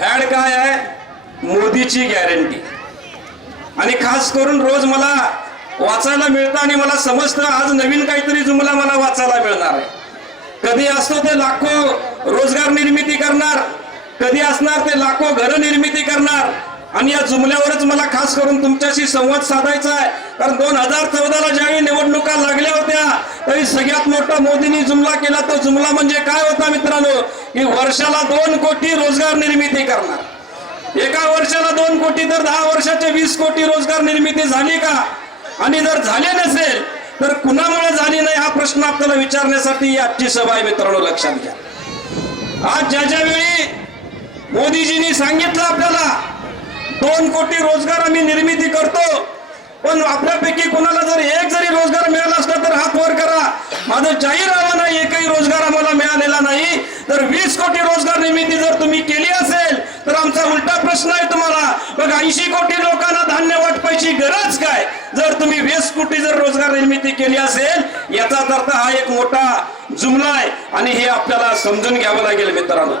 Add काय आहे? मोदीची गॅरंटी आणि खास करून रोज मला वाचायला मिळतं आणि मला समजतं आज नवीन काहीतरी जुमला मला वाचायला मिळणार आहे. कधी असतो ते लाखो रोजगार निर्मिती करणार कधी असणार ते लाखो घर निर्मिती करणार आणि या जुमल्यावरच मला खास करून तुमच्याशी संवाद साधायचा आहे. कारण दोन हजार चौदाला ज्यावेळी निवडणुका लागल्या होत्या तरी सगळ्यात मोठा मोदींनी जुमला केला. तो जुमला म्हणजे काय होता मित्रांनो? की वर्षाला दोन कोटी रोजगार निर्मिती करणार. एका वर्षाला दोन कोटी तर दहा वर्षाचे वीस कोटी रोजगार निर्मिती झाली का? आणि जर झाले नसेल तर कुणामुळे झाली नाही हा प्रश्न आपल्याला विचारण्यासाठी आजची सभा आहे मित्रांनो लक्षात घ्या. आज ज्या ज्या वेळी मोदीजींनी सांगितलं आपल्याला दोन कोटी रोजगार आम्ही निर्मिती करतो. पण आपल्यापैकी कोणाला जर एक जरी रोजगार मिळाला असला तर हात वर करा. माझं जाहीर आव्हान आहे एकही रोजगार आम्हाला मिळालेला नाही. तर वीस कोटी रोजगार निर्मिती जर तुम्ही केली असेल तर आमचा उलटा प्रश्न आहे तुम्हाला. मग ऐंशी कोटी लोकांना धान्य वाटपायची गरज काय? जर तुम्ही वीस कोटी जर रोजगार निर्मिती केली असेल याचा अर्थ हा एक मोठा जुमला आहे. आणि हे आपल्याला समजून घ्यावं लागेल मित्रांनो.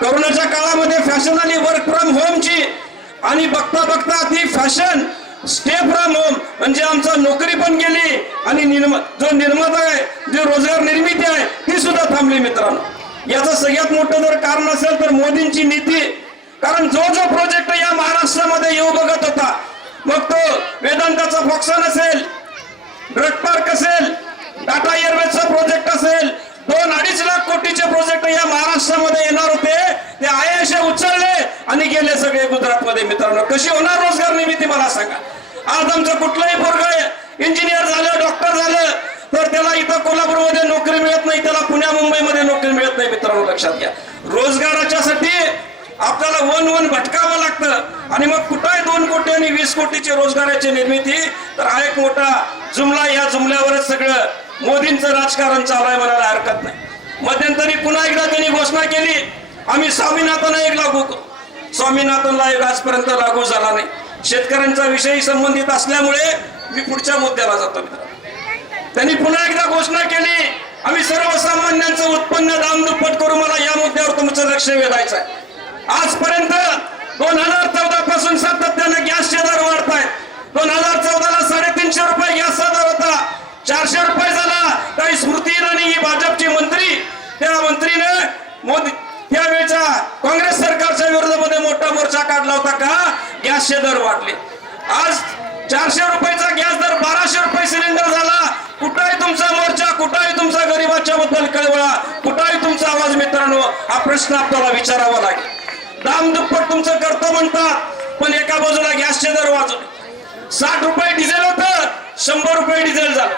कोरोनाच्या काळामध्ये फॅशन आणि वर्क फ्रॉम होमची आणि बघता बघता ती फॅशन स्टे फ्रॉम होम म्हणजे आमचा नोकरी पण गेली आणि निर्म जो निर्माता आहे जी रोजगार निर्मिती आहे ती सुद्धा थांबली मित्रांनो. याचं सगळ्यात मोठं जर कारण असेल तर मोदींची नीती. कारण जो जो प्रोजेक्ट या महाराष्ट्रामध्ये येऊ बघत होता मग तो वेदांताचा फॉक्सन असेल ड्रग पार्क असेल टाटा एअरवेजचा प्रोजेक्ट असेल दोन अडीच लाख कोटीचे प्रोजेक्ट या महाराष्ट्रामध्ये येणार होते ते आयशे उचलले आणि गेले सगळे गुजरातमध्ये मित्रांनो. कशी होणार रोजगार निर्मिती मला सांगा. आज आमचं कुठलंही पोरग इंजिनियर झालं डॉक्टर झालं तर त्याला इथं कोल्हापूरमध्ये नोकरी मिळत नाही त्याला पुण्या मुंबईमध्ये नोकरी मिळत नाही मित्रांनो लक्षात घ्या. रोजगाराच्यासाठी आपल्याला वन वन भटकावं लागतं. आणि मग कुठं दोन कोटी आणि वीस कोटीची रोजगाराची निर्मिती? तर हा एक मोठा जुमला या जुमल्यावरच सगळं मोदींचं राजकारण चालू आहे म्हणायला हरकत नाही. मध्यंतरी पुन्हा एकदा त्यांनी घोषणा केली आम्ही स्वामीनाथन एक लागू करू. स्वामीनाथन आयोग आजपर्यंत लागू झाला नाही. शेतकऱ्यांचा विषयी संबंधित असल्यामुळे मी पुढच्या मुद्द्याला जातो त्यांनी पुन्हा एकदा घोषणा केली. आम्ही सर्वसामान्यांचं उत्पन्न दाम दुप्पट करू. मला या मुद्द्यावर तुमचं लक्ष वेधायचं आहे. आजपर्यंत दोन हजार चौदा पासून सातत्यानं गॅसचे दर वाढत आहेत दोन हजार चौदाला साडेतीनशे रुपये गॅसचा दर होता चारशे रुपये झाला काही स्मृती इराणी ही भाजपची मंत्री त्या मंत्रीने मोदी त्यावेळेच्या काँग्रेस सरकारच्या विरोधामध्ये मोठा मोर्चा काढला होता का गॅसचे दर वाढले आज चारशे रुपयाचा गॅस दर बाराशे रुपये सिलेंडर झाला. कुठंही तुमचा मोर्चा कुठंही तुमचा गरिबाच्या बद्दल कळवळा कुठंही तुमचा आवाज मित्रांनो हा प्रश्न आपल्याला विचारावा लागेल. दाम दुप्पट तुमचं करतो म्हणतात पण एका बाजूला गॅसचे दर वाजवले साठ रुपये डिझेल होतं शंभर रुपये डिझेल झालं.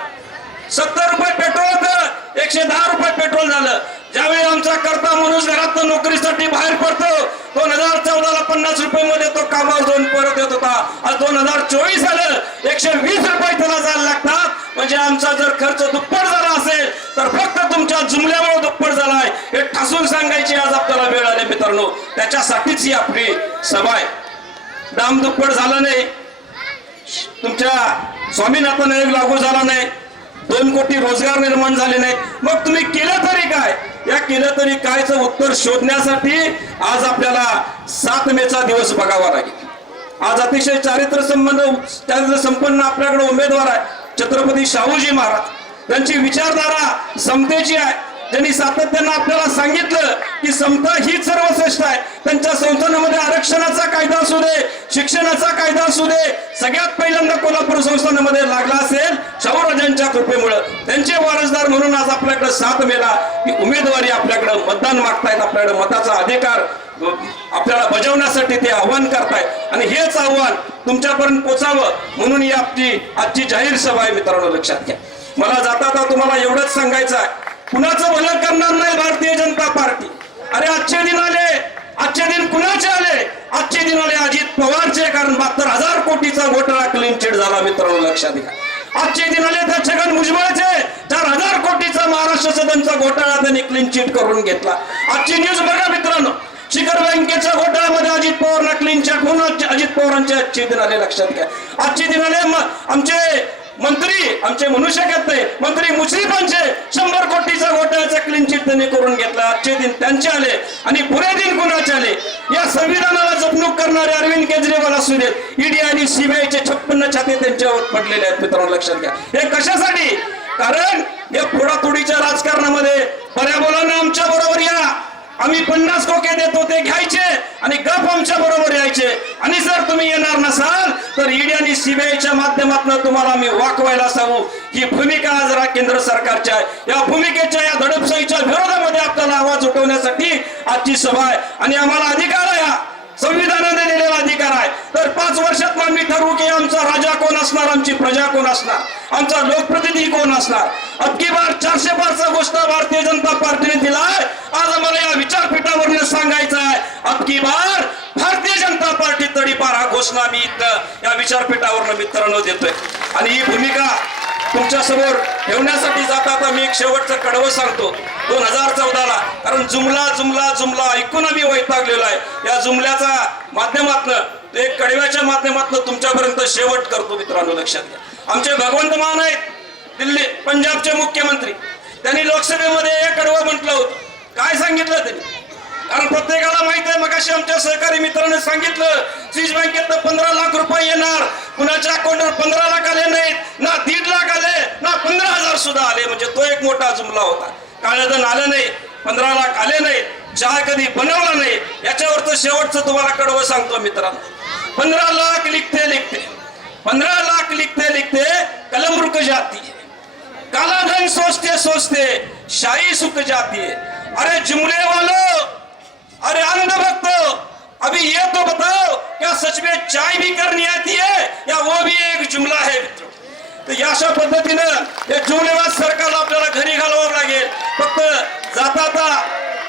सत्तर रुपये पेट्रोल होतं एकशे दहा रुपये पेट्रोल झालं. ज्यावेळी आमचा करता माणूस घरात नोकरीसाठी बाहेर पडतो दोन हजार चौदाला पन्नास रुपये मध्ये तो कामावर जाऊन परत येत होता. आज दोन हजार चोवीस झालं एकशे वीस रुपये त्याला जायला लागतात. म्हणजे आमचा जर खर्च दुप्पट झाला असेल तर फक्त तुमच्या जुमल्यामुळे दुप्पट झालाय. हे ठासून सांगायची आज आपल्याला वेळ आली मित्रांनो. त्याच्यासाठीच ही आपली सभा आहे. दाम दुप्पट झालं नाही. तुमच्या स्वामीनाथन आयोग लागू झाला नाही. दोन कोटी रोजगार निर्माण झाले नाहीत मग तुम्ही केलं तरी काय? या केलं तरी कायचं उत्तर शोधण्यासाठी आज आपल्याला सात मेचा दिवस बघावा लागेल. आज अतिशय चारित्र्य संबंध चारित्र संपन्न आपल्याकडे उमेदवार आहे छत्रपती शाहूजी महाराज. त्यांची विचारधारा समतेची आहे. ज्यांनी सातत्यानं आपल्याला सांगितलं की समता ही सर्वश्रेष्ठ आहे. त्यांच्या संस्थानामध्ये आरक्षणाचा कायदा असू दे शिक्षणाचा कायदा असू दे सगळ्यात पहिल्यांदा कोल्हापूर संस्थानामध्ये लागला असेल शाहूराजांच्या कृपेमुळं त्यांचे वारसदार म्हणून आज आपल्याकडे साथ मेला की उमेदवारी आपल्याकडे मतदान मागतायत आपल्याकडे मताचा अधिकार आपल्याला बजावण्यासाठी ते आव्हान करतायत. आणि हेच आव्हान तुमच्यापर्यंत पोचावं म्हणून ही आपली आजची जाहीर सभा आहे मित्रांनो लक्षात घ्या. मला जाता जाता तुम्हाला एवढंच सांगायचं आहे. कुणाचं भलं करणार नाही भारतीय जनता पार्टी? अरे आजचे दिन आले आजचे दिन कुणाचे आले? आजचे दिन आले अजित पवारचे कारण बहात्तर हजार कोटीचा घोटाळा क्लीन चिट झाला मित्रांनो लक्षात घ्या. आजचे दिन आले तर छगन भुजबळचे कोटीचा महाराष्ट्र घोटाळा त्यांनी क्लीन चिट करून घेतला. आजची न्यूज बघा मित्रांनो. शिखर बँकेच्या घोटाळ्यामध्ये अजित पवारला क्लीन चिट म्हणून अजित पवारांच्या आजचे दिन आले लक्षात घ्या. आजचे दिन आले आमचे मंत्री आमचे म्हणू शकत नाही मंत्री मुश्रीफांचे शंभर कोटीचा घोटाळ्याचा क्लीन चिट त्यांनी करून घेतला. आजचे दिन त्यांचे आले आणि पुरे दिन कुणाचे आले? या संविधानाला जपणूक करणारे अरविंद केजरीवाल असू देत ईडी आणि सीबीआयचे छप्पन्न छाते त्यांच्यावर पडलेले आहेत मित्रांनो लक्षात घ्या. हे कशासाठी? कारण या फोडाफोडीच्या राजकारणामध्ये बऱ्या बोलांना आमच्या बरोबर या. आम्ही पन्नास कोके देतो ते घ्यायचे आणि गप आमच्या बरोबर यायचे. आणि जर तुम्ही येणार नसाल तर ईडी आणि सीबीआयच्या माध्यमातून तुम्हाला आम्ही वाकवायला सांगू ही भूमिका आज केंद्र सरकारच्या आहे. या भूमिकेच्या या दडपशाहीच्या विरोधामध्ये आपल्याला आवाज उठवण्यासाठी आजची सभा आहे. आणि आम्हाला अधिकार आहे संविधानाने दिलेला अधिकार कोण असणार? आमची प्रजा कोण असणार? आमचा लोकप्रतिनिधी कोण असणार? अबकी बार चारशे पाचचा घोषणा भारतीय जनता पार्टीने दिलाय. आज आम्हाला या विचारपीठावरून सांगायचं आहे अबकी बार भारतीय जनता पार्टी तडीपार हा घोषणा मी इथं या विचारपीठावरून मित्रांनो देतोय. आणि ही भूमिका तुमच्यासमोर ठेवण्यासाठी जाता आता मी एक शेवटचं कडवं सांगतो. दोन हजार चौदाला कारण जुमला जुमला जुमला ऐकून आम्ही वैतागलेलो आहे. या जुमल्याचा माध्यमातनं एक कडव्याच्या माध्यमातून तुमच्यापर्यंत शेवट करतो मित्रांनो लक्षात घ्या. आमचे भगवंत मान आहेत दिल्ली पंजाबचे मुख्यमंत्री. त्यांनी लोकसभेमध्ये एक कडवं म्हटलं होतं. काय सांगितलं त्यांनी? कारण प्रत्येकाला माहीत आहे मग आमच्या सहकारी मित्रांनी सांगितलं स्विस बँकेत पंधरा लाख रुपये येणार कुणाच्या अकाउंटवर पंधरा लाख आले नाहीत ना दीड लाख आले ना पंधरा हजार सुद्धा आले. म्हणजे तो एक मोठा जुमला होता. काळेधन आलं नाही पंधरा लाख आले नाहीत चहा कधी बनवला नाही याच्यावरचं शेवटचं तुम्हाला कडवं सांगतो मित्रांनो. पंधरा लाख लिखते लिखते. पंधरा लाख लिखते लिखते कलम रुक जाती है. काला धन सोचते सोचते शाही सुख जाती है. अरे जुमले वालों अरे अंधभक्त अभी ये तो बताओ क्या सच में चाय भी करनी आती है या वो भी एक जुमला है मित्रों? तर या अशा पद्धतीनं हे जुमलेबाज सरकारला आपल्याला घरी घालावं लागेल. फक्त जाता आता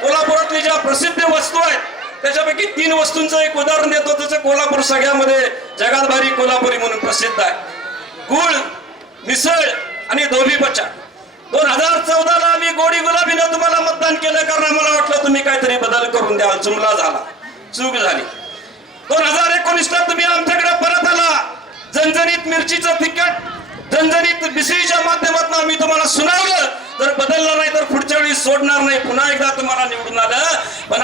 कोल्हापुरातली ज्या प्रसिद्ध वस्तू आहेत त्याच्यापैकी तीन वस्तूंचं एक उदाहरण देतो त्याचं कोल्हापूर सगळ्यामध्ये जगात भारी कोल्हापुरी म्हणून प्रसिद्ध आहे. गुळ मिसळ आणि धोबी बचा दोन हजार चौदाला आम्ही गोडी गुलाबीनं तुम्हाला मतदान केलं कारण आम्हाला वाटलं तुम्ही काहीतरी बदल करून द्याल. जुमला झाला. चूक झाली. दोन हजार एकोणीसला तुम्ही आमच्याकडे परत आला. झणझणीत मिरचीचं तिकट झणझणीत बिसळीच्या माध्यमातून आम्ही तुम्हाला सुनावलं. तर बदललं नाही तर पुढच्या वेळी सोडणार नाही. पुन्हा एकदा तुम्हाला निवडून आलं. पण